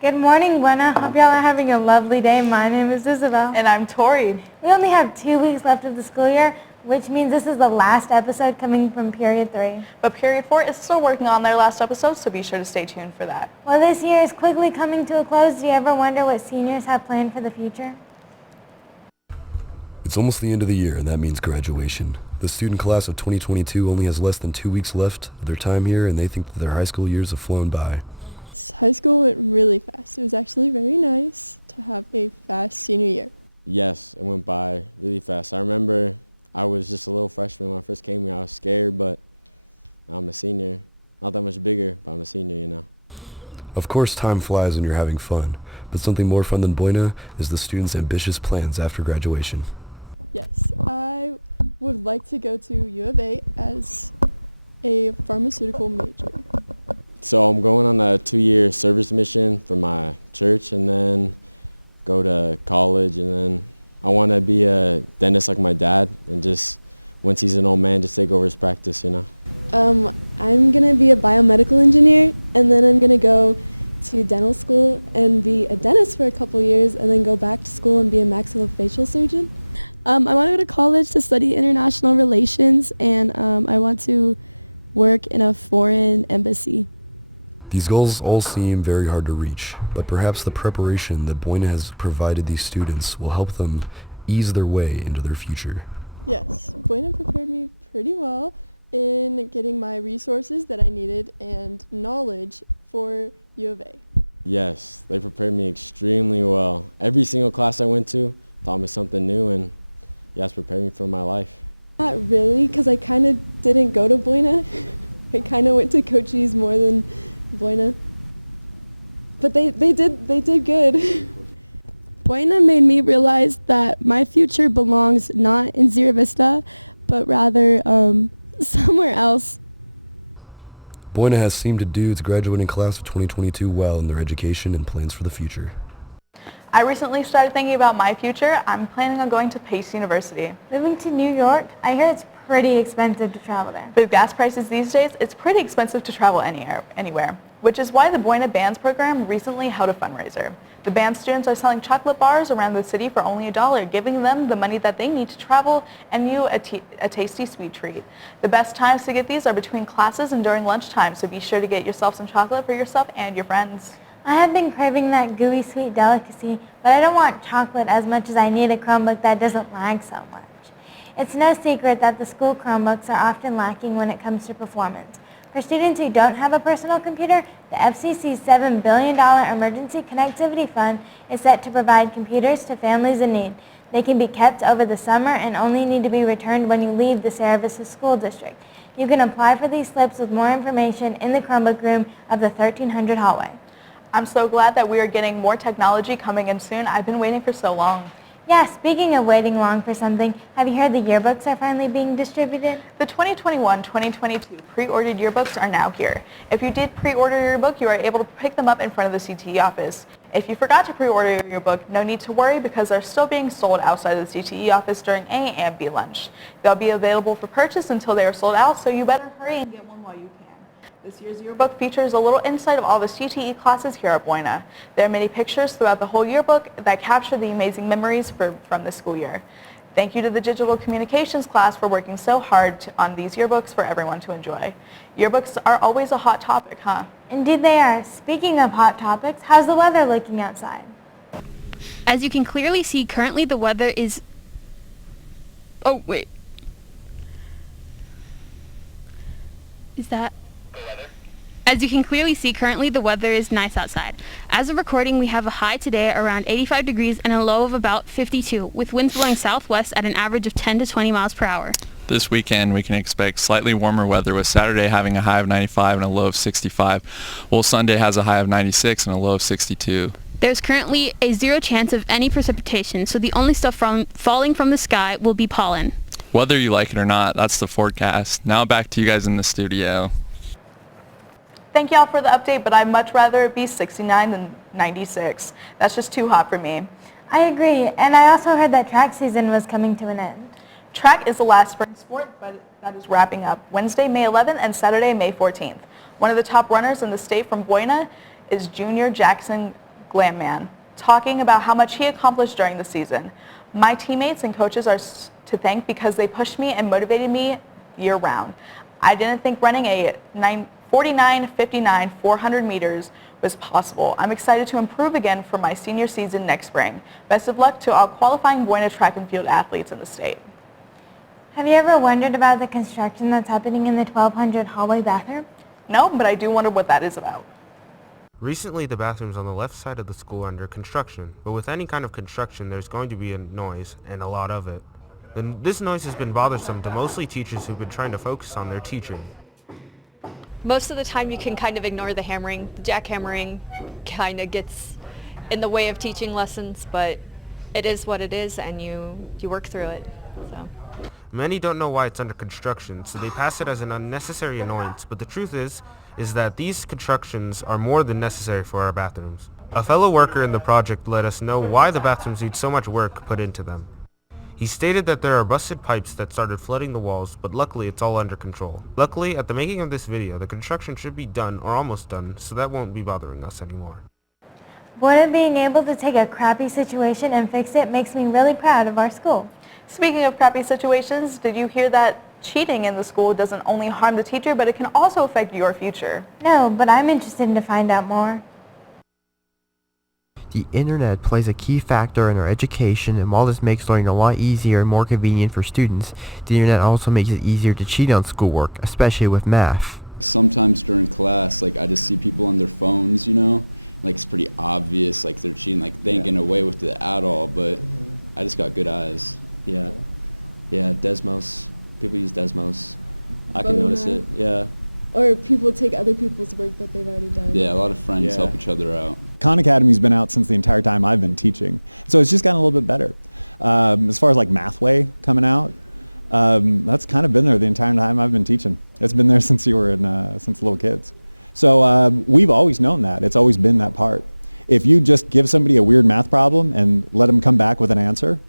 Good morning, Buena. Hope y'all are having a lovely day. My name is Isabel. And I'm Tori. We only have 2 weeks left of the school year, which means this is the last episode coming from Period 3. But Period 4 is still working on their last episode, so be sure to stay tuned for that. Well, this year is quickly coming to a close. Do you ever wonder what seniors have planned for the future? It's almost the end of the year, and that means graduation. The student class of 2022 only has less than 2 weeks left of their time here, and they think that their high school years have flown by. High school went really fast. It was actually very nice to have a fast senior year. Yes, it went by really fast. I remember I was just a little freshman when I first came here. I was scared, but now I'm a senior. Not that much bigger, but I'm a senior, you know. Of course, time flies when you're having fun, but something more fun than Buena is the students' ambitious plans after graduation. Yes, I would like to go to U of A as a pharmaceutical major. So I'm going on a 2-year service mission for my church and then go to college, and then I want to be a dentist like my dad and just, once he's an old man, just take over his practice, you know. I'm going to be a biomedical engineer, and then I'm going to go to dental school and be a dentist for a couple years and then go back to school and be a maxillofacial surgeon. I want to go to college to study international relations, and I want to work in a foreign embassy. These goals all seem very hard to reach, but perhaps the preparation that Buena has provided these students will help them ease their way into their future. Yes, Buena prepared me pretty well in getting my resources that I needed and knowledge for U of A. Yes, they prepared me extremely well. Every single class I went to taught me something new, and yes, prepared me for my life. Not really, because I kind of didn't go to Buena. I kind of went to Cochise more than Buena. But they did good. Buena made me realize that my future belongs not in Zero Vista, but rather somewhere else. Buena has seemed to do its graduating class of 2022 well in their education and plans for the future. I recently started thinking about my future. I'm planning on going to Pace University. Moving to New York, I hear it's pretty expensive to travel there. With gas prices these days, it's pretty expensive to travel anywhere, which is why the Buena Bands program recently held a fundraiser. The band students are selling chocolate bars around the city for only $1, giving them the money that they need to travel and you a tasty sweet treat. The best times to get these are between classes and during lunchtime, so be sure to get yourself some chocolate for yourself and your friends. I have been craving that gooey sweet delicacy, but I don't want chocolate as much as I need a Chromebook that doesn't lag so much. It's no secret that the school Chromebooks are often lacking when it comes to performance. For students who don't have a personal computer, the FCC's $7 billion Emergency Connectivity Fund is set to provide computers to families in need. They can be kept over the summer and only need to be returned when you leave the Sierra Vista School District. You can apply for these slips with more information in the Chromebook room of the 1300 hallway. I'm so glad that we are getting more technology coming in soon. I've been waiting for so long. Yeah, speaking of waiting long for something, have you heard the yearbooks are finally being distributed? The 2021-2022 pre-ordered yearbooks are now here. If you did pre-order your yearbook, you are able to pick them up in front of the CTE office. If you forgot to pre-order your yearbook, no need to worry because they're still being sold outside of the CTE office during A and B lunch. They'll be available for purchase until they are sold out, so you better hurry and get one while you can. This year's yearbook features a little insight of all the CTE classes here at Buena. There are many pictures throughout the whole yearbook that capture the amazing memories from the school year. Thank you to the digital communications class for working so hard on these yearbooks for everyone to enjoy. Yearbooks are always a hot topic, huh? Indeed they are. Speaking of hot topics, how's the weather looking outside? As you can clearly see, currently the weather is... Oh, wait. Is that... As you can clearly see, currently the weather is nice outside. As of recording, we have a high today around 85 degrees and a low of about 52, with winds blowing southwest at an average of 10 to 20 miles per hour. This weekend, we can expect slightly warmer weather, with Saturday having a high of 95 and a low of 65, while Sunday has a high of 96 and a low of 62. There's currently a 0 chance of any precipitation, so the only stuff falling from the sky will be pollen. Whether you like it or not, that's the forecast. Now back to you guys in the studio. Thank y'all for the update, but I'd much rather it be 69 than 96. That's just too hot for me. I agree, and I also heard that track season was coming to an end. Track is the last spring sport, but that is wrapping up Wednesday, May 11th and Saturday, May 14th. One of the top runners in the state from Buena is junior Jackson Glam Man, talking about how much he accomplished during the season. My teammates and coaches are to thank because they pushed me and motivated me year-round. I didn't think running a 49:59 400 meters was possible. I'm excited to improve again for my senior season next spring. Best of luck to all qualifying Buena track and field athletes in the state. Have you ever wondered about the construction that's happening in the 1200 hallway bathroom? No, but I do wonder what that is about. Recently, the bathrooms on the left side of the school are under construction, but with any kind of construction, there's going to be a noise, and a lot of it. And this noise has been bothersome to mostly teachers who've been trying to focus on their teaching. Most of the time you can kind of ignore the hammering. The jackhammering kind of gets in the way of teaching lessons, but it is what it is, and you work through it. So. Many don't know why it's under construction, so they pass it as an unnecessary annoyance, but the truth is that these constructions are more than necessary for our bathrooms. A fellow worker in the project let us know why the bathrooms need so much work put into them. He stated that there are busted pipes that started flooding the walls, but luckily it's all under control. Luckily, at the making of this video, the construction should be done or almost done, so that won't be bothering us anymore. Buena being able to take a crappy situation and fix it makes me really proud of our school. Speaking of crappy situations, did you hear that cheating in the school doesn't only harm the teacher, but it can also affect your future? No, but I'm interested to find out more. The internet plays a key factor in our education, and while this makes learning a lot easier and more convenient for students, the internet also makes it easier to cheat on schoolwork, especially with math. Sometimes during class, I just see people on their phones, it's pretty obvious, they're cheating, they ain't getting away with it at all, but I just got good eyes. Yeah, Desmos. People use Desmos. I can notice it, yeah. Or people take other people's work that they've already done. Yeah, a lot of friends help each other out. Khan Academy's been out since the entire time I've been teaching, so it's just gotten a little bit better. As far as Mathway coming out, that's kind of been there the entire time I've been teaching. It's been there since since little kids. So we've always known that. It's always been that part. If you just give somebody a weird math problem and let them come back with an answer,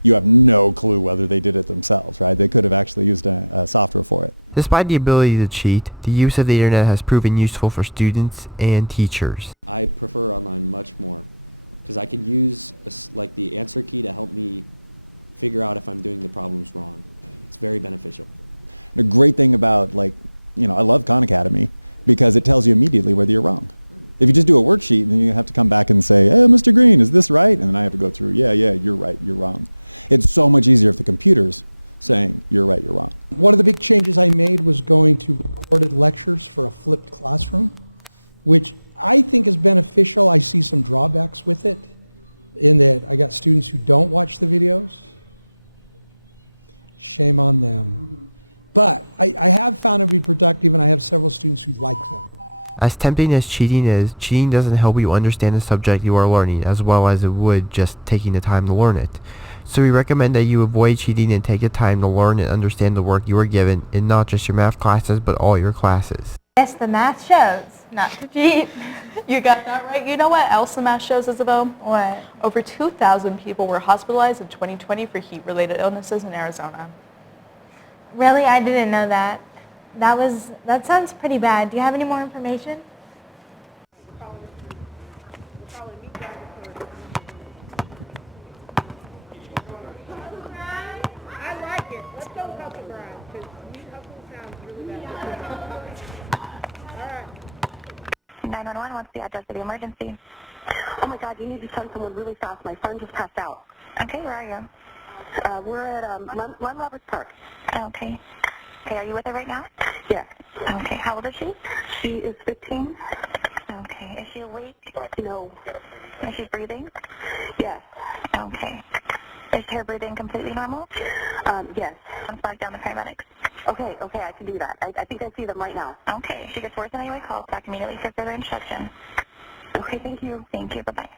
you have no clue whether they did it themselves, right? They could have actually used a software for it. Despite the ability to cheat, the use of the internet has proven useful for students and teachers. I prefer online much more because I can use the answer key to help me figure out if I'm doing the problems wrong. It's very beneficial. The great thing about I love Khan Academy because it tells you immediately whether you're wrong. If you just do a worksheet, then you have to come back and say, hey, Mr. Green, is this right? And then I have to go through, yeah, you're right, you're wrong. It's so much easier if the computer's saying, you're right, you're wrong. One of the big changes I made was going to recorded lectures for a flipped classroom, which I think is beneficial. I see some drawbacks with it in that I got students who don't watch the videos. Shame on them. But I have found it to be productive, and I have several students who like them. As tempting as cheating is, cheating doesn't help you understand the subject you are learning as well as it would just taking the time to learn it. So we recommend that you avoid cheating and take the time to learn and understand the work you are given in not just your math classes but all your classes. Yes, the math shows, not to cheat. You got that right. You know what else the math shows, Isabel? What? Over 2,000 people were hospitalized in 2020 for heat-related illnesses in Arizona. Really? I didn't know that. That sounds pretty bad. Do you have any more information? I like it. Let's go Hustle Grind, because Hustle sounds really bad. All right. 911, what's the address of the emergency? Oh my God, you need to send someone really fast. My son just passed out. Okay, where are you? We're at Len Roberts Park. Okay. Okay, are you with her right now? Yes. Okay, how old is she? She is 15. Okay, is she awake? No. Is she breathing? Yes. Okay. Is her breathing completely normal? Yes. I'm flag down the paramedics. Okay, I can do that. I think I see them right now. Okay, if she gets worse in any way, call back immediately for further instructions. Okay, thank you. Thank you, bye-bye.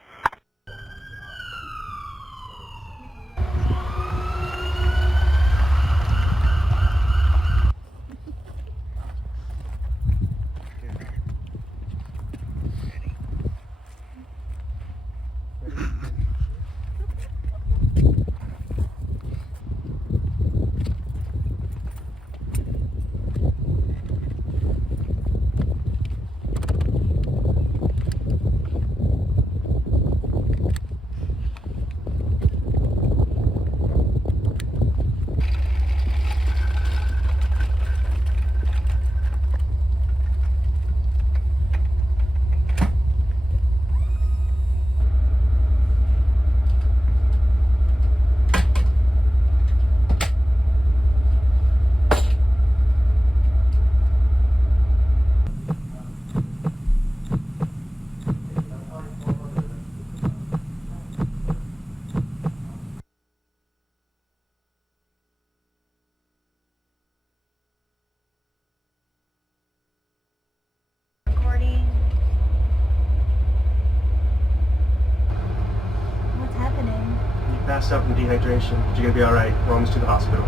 passed out from dehydration, but you're going to be all right. We're almost to the hospital.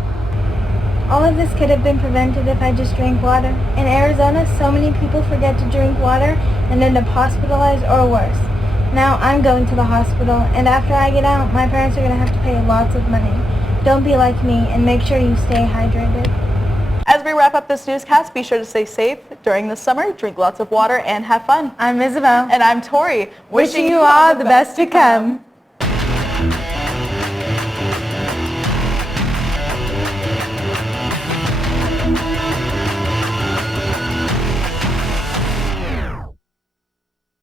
All of this could have been prevented if I just drank water. In Arizona, so many people forget to drink water and end up hospitalized or worse. Now I'm going to the hospital, and after I get out, my parents are going to have to pay lots of money. Don't be like me, and make sure you stay hydrated. As we wrap up this newscast, be sure to stay safe during the summer, drink lots of water, and have fun. I'm Isabel. And I'm Tori. Wishing you all the best to come.